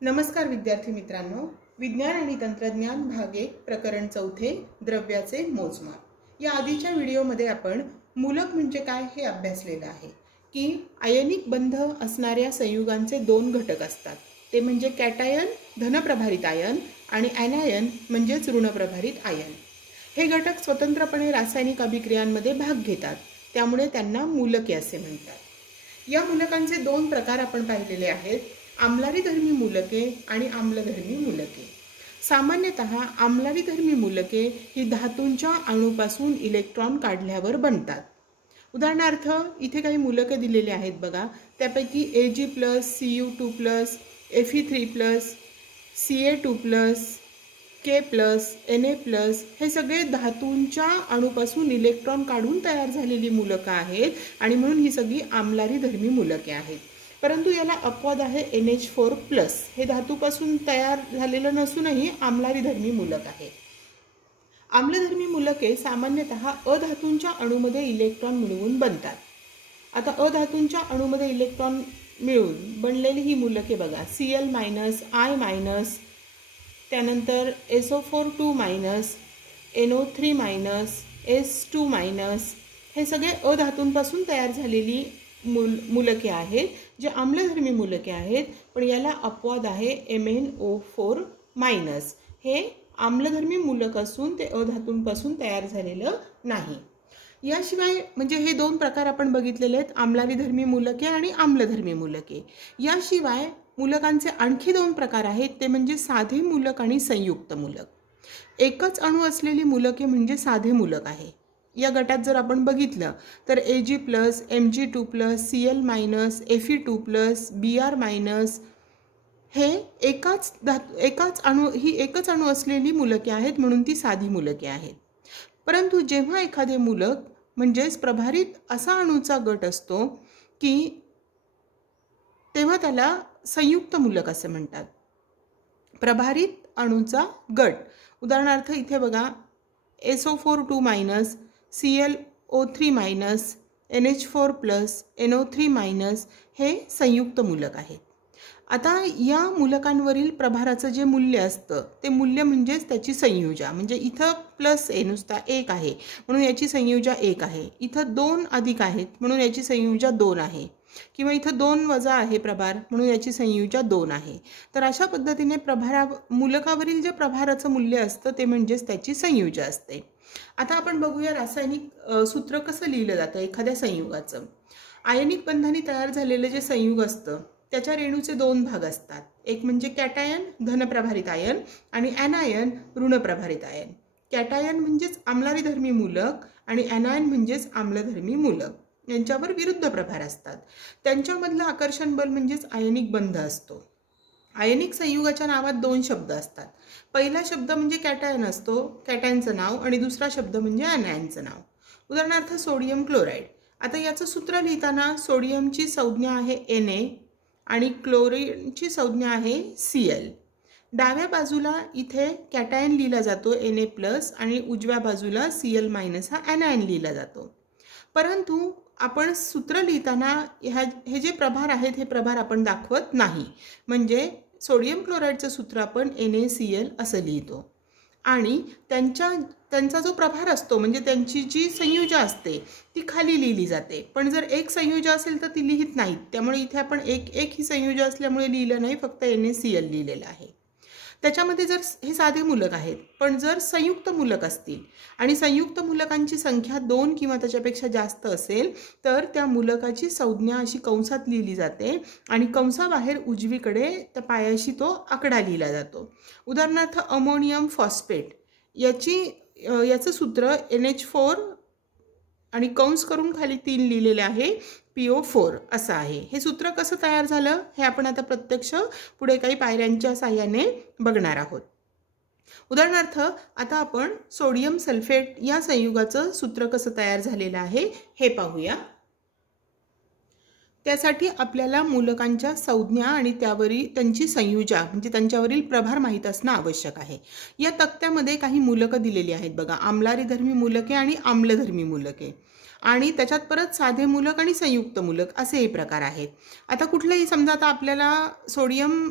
नमस्कार विद्यार्थी मित्रांनो, विज्ञान आणि तंत्रज्ञान भाग 1 प्रकरण 4 द्रव्याचे मोजमाप या आधीच्या व्हिडिओमध्ये आपण मूलक म्हणजे काय हे अभ्यासलेलं आहे की आयनिक बंध असणाऱ्या संयुगांचे दोन घटक असतात, ते म्हणजे कॅटायन धनप्रभारित आयन आणि ॲनायन म्हणजेच ऋणप्रभारित आयन। हे घटक स्वतंत्रपणे रासायनिक अभिक्रियांमध्ये भाग घेतात, त्यामुळे त्यांना मूलके असे म्हणतात। या मूलकांचे दोन प्रकार आपण पाहिलेले आहेत, आम्लारीधर्मी मूलके आणि आम्लधर्मी मूलके। सामान्यतः आम्लारीधर्मी मूलके ही धातूंच्या अणूपासून इलेक्ट्रॉन काढल्यावर बनतात। उदाहरणार्थ इथे काही मूलके दिलेली आहेत बघा, त्यापैकी Ag+, Cu2+, Fe3+, Ca2+, K+, Na+, हे सगळे धातूंच्या अणूपासून इलेक्ट्रॉन काढून तयार झालेली मूलके आहेत आणि म्हणून ही सगळी आम्लारीधर्मी मूलके आहेत। परंतु याला अपवाद आहे NH4+, हे धातूपासून तयार झालेलं नसूनही आम्लारीधर्मी मूलक आहे। आम्लधर्मी मूलके सामान्यतः अधातूंच्या अणूमध्ये इलेक्ट्रॉन मिळवून बनतात। आता अधातूंच्या अणूमध्ये इलेक्ट्रॉन मिळवून बनलेली ही मूलके बघा, Cl-, I-, त्यानंतर SO4 2-, NO3-, S2-, हे सगळे अधातूंपासून तयार झालेली मूलके आहेत, जे आम्लधर्मी मूलके आहेत। पण याला अपवाद आहे MnO4-, हे आम्लधर्मी मूलक असून ते अधातूंपासून तयार झालेलं नाही। याशिवाय म्हणजे हे दोन प्रकार आपण बघितलेले आहेत, आम्लारीधर्मी मूलके आणि आम्लधर्मी मूलके। याशिवाय मूलकांचे आणखी दोन प्रकार आहेत, ते म्हणजे साधे मूलक आणि संयुक्त मूलक। एकच अणू असलेली मूलके म्हणजे साधे मूलक आहे। या गटात जर आपण बघितलं तर Ag+, Mg2+, Cl-, Fe2+, Br-, हे एकच अणू असलेली मूलके आहेत, म्हणून ती साधी मूलके आहेत। परंतु जेव्हा एखादे मूलक म्हणजेच प्रभारित असा अणूचा गट असतो की तेव्हा त्याला संयुक्त मूलक असे म्हणतात। प्रभारित अणूचा गट, उदाहरणार्थ इथे बघा SO4 2-, ClO3-, NH4+, NO3-, हे संयुक्त मूलक आहेत। आता या मूलकांवरील प्रभाराचं जे मूल्य असतं ते मूल्य म्हणजेच त्याची संयुजा, म्हणजे इथं +A नुसता 1 आहे म्हणून याची संयुजा 1 आहे, इथं 2 अधिक आहेत म्हणून याची संयुजा 2 आहे, किंवा इथं 2 वजा आहे प्रभार म्हणून याची संयुजा 2 आहे। तर अशा पद्धतीने मूलकावरील जे प्रभाराचं मूल्य असतं ते म्हणजेच त्याची संयुजा असते। आता आपण बघूया रासायनिक सूत्र कसं लिहिलं जातं एखाद्या संयुगाचं। आयनिक बंधाने तयार झालेलं जे संयुग असतं त्याच्या रेणूचे दोन भाग असतात, एक म्हणजे कॅटायन धनप्रभारित आयन आणि ॲनायन ऋणप्रभारित आयन। कॅटायन म्हणजेच आम्लारीधर्मी मूलक आणि ॲनायन म्हणजेच आम्लधर्मी मूलक, यांच्यावर विरुद्ध प्रभार असतात। त्यांच्यामधलं आकर्षण बल म्हणजेच आयनिक बंध असतो। आयनिक संयुगाच्या नावात दोन शब्द असतात, पहिला शब्द म्हणजे कॅटायन असतो, कॅटायनचं नाव, आणि दुसरा शब्द म्हणजे ॲनायनचं नाव। उदाहरणार्थ सोडियम क्लोराईड। आता याचं सूत्र लिहिताना सोडियमची संज्ञा आहे Na आणि क्लोरीनची संज्ञा आहे Cl। डाव्या बाजूला इथे कॅटायन लिहिला जातो Na+ आणि उजव्या बाजूला Cl- हा ॲनायन लिहिला जातो। परंतु आपण सूत्र लिहिताना हे जे प्रभार आहेत हे प्रभार आपण दाखवत नाही, म्हणजे सोडियम क्लोराईडचं सूत्र आपण NaCl असं लिहितो आणि त्यांचा जो प्रभार असतो म्हणजे त्यांची जी संयुजा असते ती खाली लिहिली जाते। पण जर एक संयुजा असेल तर ती लिहित नाहीत, त्यामुळे इथे आपण एक ही संयुजा असल्यामुळे लिहिलं नाही, फक्त NaCl लिहिलेलं आहे। त्याच्यामध्ये जर हे साधे मूलक आहेत, पण जर संयुक्त मूलक असतील आणि संयुक्त मूलकांची संख्या 2 किंवा त्याच्यापेक्षा जास्त असेल तर त्या मूलकाची संज्ञा अशी कंसात लिहिली जाते आणि कंसाबाहेर उजवीकडे त्या पायाशी तो आकडा लिहिला जातो। उदाहरणार्थ अमोनियम फॉस्फेट, याचं सूत्र NH4 आणि कंस करून खाली 3 लिहिलेले आहे PO4 असं आहे। हे सूत्र कसं तयार झालं हे आपण आता प्रत्यक्ष पुढे काही पायऱ्यांच्या साहाय्याने बघणार आहोत। उदाहरणार्थ आता आपण सोडियम सल्फेट या संयुगाचं सूत्र कसं तयार झालेलं आहे हे पाहूया। त्यासाठी आपल्याला मूलकांच्या संज्ञा आणि त्यांची संयुजा म्हणजे त्यांच्यावरील प्रभार माहित असणं आवश्यक आहे। या तक्त्यामध्ये काही मूलके दिलेली आहेत बघा, आम्लारीधर्मी मूलके आणि आम्लधर्मी मूलके। आणि त्याच्यात परत साधे मूलक आणि संयुक्त मूलक असेही प्रकार आहेत. आता कुठलंही समजा आता आपल्याला सोडियम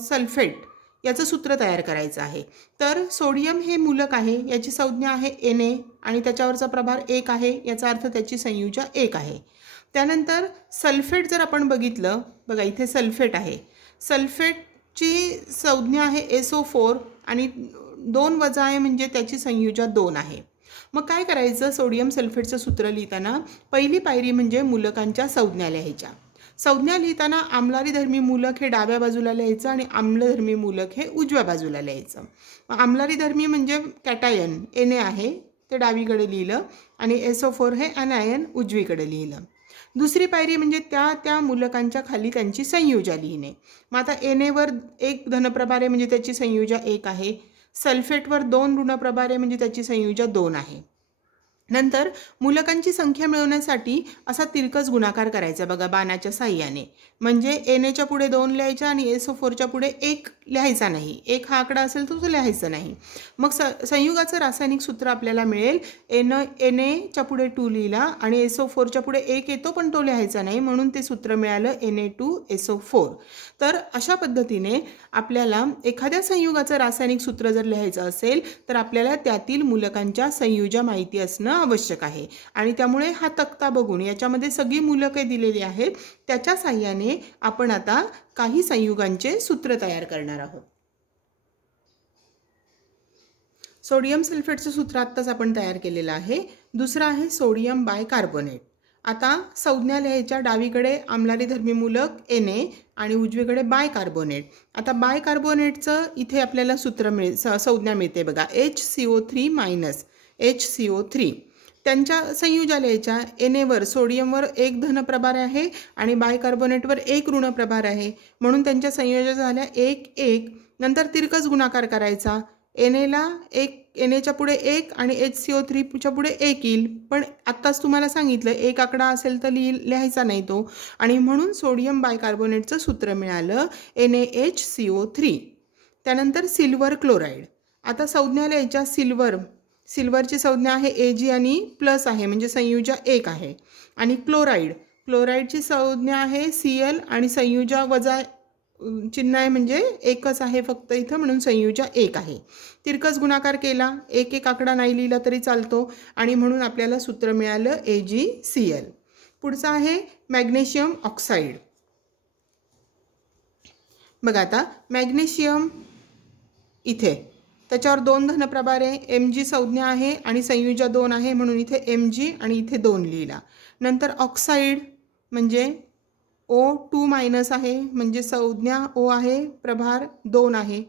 सल्फेट याचं सूत्र तयार करायचं आहे. तर सोडियम हे मूलक आहे, याची संज्ञा आहे Na आणि त्याच्यावरचा प्रभार 1 आहे, याचा अर्थ त्याची संयुजा 1 आहे. त्यानंतर सल्फेट जर आपण बघितलं, बघा इथे सल्फेट आहे, सल्फेटची संज्ञा आहे SO4 आणि 2 वजा आहे म्हणजे त्याची संयुजा 2 आहे. मग काय करायचं, सोडियम सल्फेटचं सूत्र लिहिताना पहिली पायरी म्हणजे मूलकांच्या संज्ञा लिहायच्या. संज्ञा लिहिताना आम्लारीधर्मी मूलक हे डाव्या बाजूला लिहायचं आणि आम्लधर्मी मूलक हे उजव्या बाजूला लिहायचं. आम्लारीधर्मी म्हणजे कॅटायन Na आहे ते डावीकडे लिहिलं आणि SO4 हे अनायन उजवीकडे लिहिलं. दुसरी पायरी म्हणजे त्या मूलकांच्या खाली त्यांची संयुजा लिहिणे. मग आता Na वर 1 धनप्रभार आहे म्हणजे त्याची संयुजा 1 आहे, सल्फेटवर 2 ऋणप्रभार आहे म्हणजे त्याची संयुजा 2 आहे. नंतर मूलकांची संख्या मिळवण्यासाठी असा तिरकस गुणाकार करायचा बघा बाणाच्या साह्याने. म्हणजे Na च्या पुढे 2 लिहायचा आणि SO4च्या पुढे 1 लिहायचा नाही. 1 हा आकडा असेल तर तो लिहायचा नाही. मग संयुगाचं रासायनिक सूत्र आपल्याला मिळेल, Na च्या पुढे 2 लिहिला आणि SO4च्या पुढे 1 येतो पण तो लिहायचा नाही, म्हणून ते सूत्र मिळालं Na2SO4. तर अशा पद्धतीने आपल्याला एखाद्या संयुगाचं रासायनिक सूत्र जर लिहायचं असेल तर आपल्याला त्यातील मूलकांच्या संयुजा माहिती असणं आवश्यक आहे. आणि त्यामुळे हा तक्ता बघून याच्यामध्ये सगळी मूलके दिलेली आहेत, त्याच्या साह्याने आपण आता काही संयुगांचे सूत्र तयार करणार आहोत. सोडियम सल्फेटचं सूत्र आत्ताच आपण तयार केलेलं आहे. दुसरं आहे सोडियम बायकार्बोनेट. आता संज्ञा लिहायच्या, डावीकडे आम्लारीधर्मी मूलक Na आणि उजवीकडे बायकार्बोनेट. आता बायकार्बोनेटचं इथे आपल्याला संज्ञा मिळते बघा, HCO3- HCO3. त्यांच्या संयुजा लिहायच्या. Na सोडियमवर 1 धनप्रभार आहे आणि बायकार्बोनेटवर 1 ऋणप्रभार आहे, म्हणून त्यांच्या संयुजा झाल्या 1-1. नंतर तिरकस गुणाकार करायचा. Na च्या पुढे 1 आणि HCO3च्या पुढे 1 येईल, पण आत्ताच तुम्हाला सांगितलं 1 आकडा असेल तर लिहायचा नाही तो, आणि म्हणून सोडियम बायकार्बोनेटचं सूत्र मिळालं NaHCO3. त्यानंतर सिल्वर क्लोराईड. आता संज्ञा लिहायच्या. सिल्वरची संज्ञा आहे Ag आणि प्लस आहे म्हणजे संयुजा 1 आहे. आणि क्लोराईडची संज्ञा आहे Cl आणि संयुजा वजा चिन्ह आहे म्हणजे एकच आहे फक्त इथं, म्हणून संयुजा 1 आहे. तिरकस गुणाकार केला, 1-1 आकडा नाही लिहिला तरी चालतो आणि म्हणून आपल्याला सूत्र मिळालं AgCl. पुढचं आहे मॅग्नेशियम ऑक्साईड. बघा आता मॅग्नेशियम इथे त्याच्यावर 2 धनप्रभार आहे, Mg संज्ञा आहे आणि संयुजा 2 आहे, म्हणून इथे Mg आणि इथे 2 लिहिला. नंतर ऑक्साईड म्हणजे O2- आहे म्हणजे संज्ञा O आहे, प्रभार 2 आहे.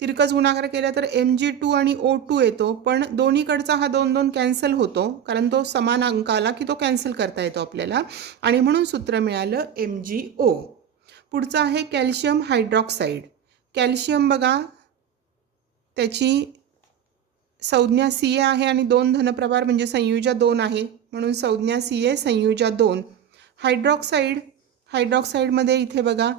तिरकस गुणाकार केला तर Mg2 आणि O2 येतो, पण दोन्हीकडचा हा 2-2 कॅन्सल होतो कारण तो समान अंक आला की तो कॅन्सल करता येतो आपल्याला, आणि म्हणून सूत्र मिळालं MgO. पुढचं आहे कॅल्शियम हायड्रॉक्साईड. कॅल्शियम बघा त्याची संज्ञा Ca आहे आणि 2 धनप्रभार म्हणजे संयुजा 2 आहे, म्हणून संज्ञा Ca संयुजा 2. हायड्रॉक्साईडमध्ये इथे बघा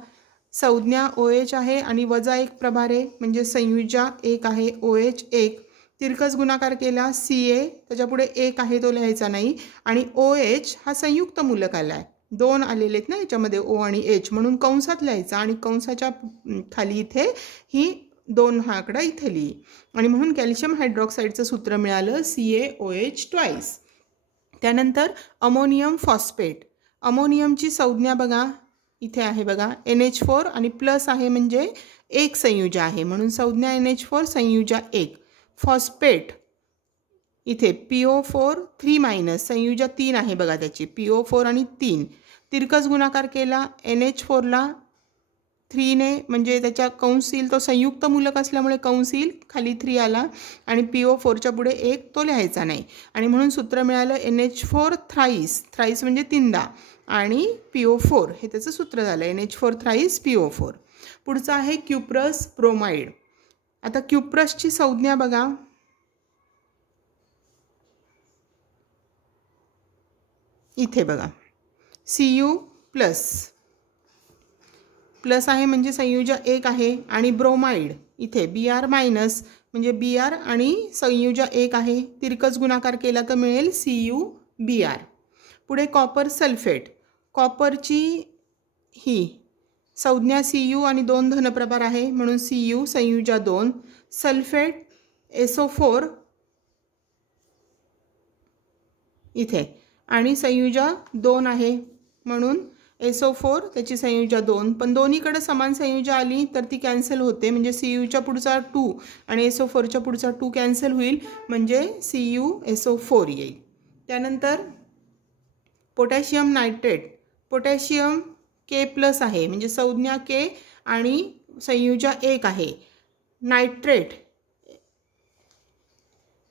संज्ञा OH आहे आणि वजा 1 प्रभार आहे म्हणजे संयुजा 1 आहे, OH1. तिरकस गुणाकार केला, Ca त्याच्यापुढे 1 आहे तो लिहायचा नाही, आणि OH हा संयुक्त मूलक आला आहे, 2 आलेले आहेत ना याच्यामध्ये O आणि H, म्हणून कंसात लिहायचा आणि कंसाच्या खाली इथे ही 2 हा आकडा इथे लिही, आणि म्हणून कॅल्शियम हायड्रॉक्साईडचं सूत्र मिळालं CaOH2. त्यानंतर अमोनियम फॉस्फेट. अमोनियमची संज्ञा बघा इथे आहे बघा, NH4 आणि प्लस आहे म्हणजे 1 संयुजा आहे, म्हणून संज्ञा NH4 संयुजा 1. फॉस्फेट इथे PO4 संयुजा 3 आहे बघा त्याची, PO4 आणि 3. तिरकस गुणाकार केला, NH4ला 3ने म्हणजे त्याच्या कंस येईल, तो संयुक्त मूलक असल्यामुळे कंस येईल, खाली 3 आला, आणि PO4च्या पुढे 1 तो लिहायचा नाही, आणि म्हणून सूत्र मिळालं NH4 थ्राईस म्हणजे 3दा, आणि PO4 हे त्याचं सूत्र झालं NH4 थ्राईस PO4. पुढचं आहे क्युप्रस ब्रोमाइड. आता क्युप्रसची संज्ञा बघा इथे बघा, Cu प्लस आहे म्हणजे संयुजा 1 आहे, आणि ब्रोमाइड इथे Br- म्हणजे Br आणि संयुजा 1 आहे. तिरकस गुणाकार केला तर मिळेल Cu Br. पुढे कॉपर सल्फेट. कॉपरची ही संज्ञा Cu आणि 2 धनप्रभार आहे म्हणून Cu संयुजा 2. सल्फेट SO4 इथे आणि संयुजा 2 आहे म्हणून SO4 त्याची संयुजा 2. पण दोन्हीकडे समान संयुजा आली तर ती कॅन्सल होते, म्हणजे Cuच्या पुढचा 2 आणि SO4च्या पुढचा 2 कॅन्सल होईल, म्हणजे CuSO4 येईल. त्यानंतर पोटॅशियम नायट्रेट. पोटॅशियम K+ आहे म्हणजे संज्ञा K आणि संयुजा 1 आहे. नायट्रेट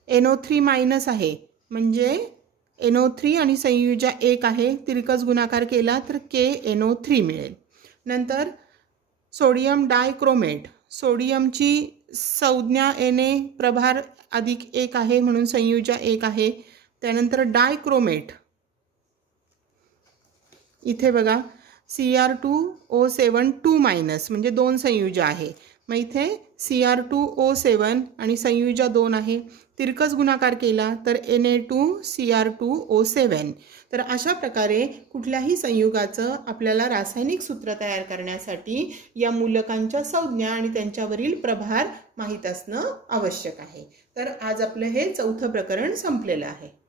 NO3- आहे म्हणजे NO3 आणि संयुजा 1 आहे. तिरकस गुणाकार केला तर KNO3 मिळेल. नंतर सोडियम डायक्रोमेट. सोडियमची संज्ञा Na प्रभार अधिक 1 आहे म्हणून संयुजा 1 आहे. त्यानंतर डायक्रोमेट इथे बघा Cr2O7 2- म्हणजे 2 संयुजा आहे. मग इथे Cr2O7 आणि संयुजा 2 आहे. तिरकस गुणाकार केला तर Na2Cr2O7. तर अशा प्रकारे कुठल्याही संयुगाचं आपल्याला रासायनिक सूत्र तयार करण्यासाठी या मूलकांच्या संज्ञा आणि त्यांच्यावरील प्रभार माहीत असणं आवश्यक आहे. तर आज आपलं हे 4थं प्रकरण संपलेलं आहे.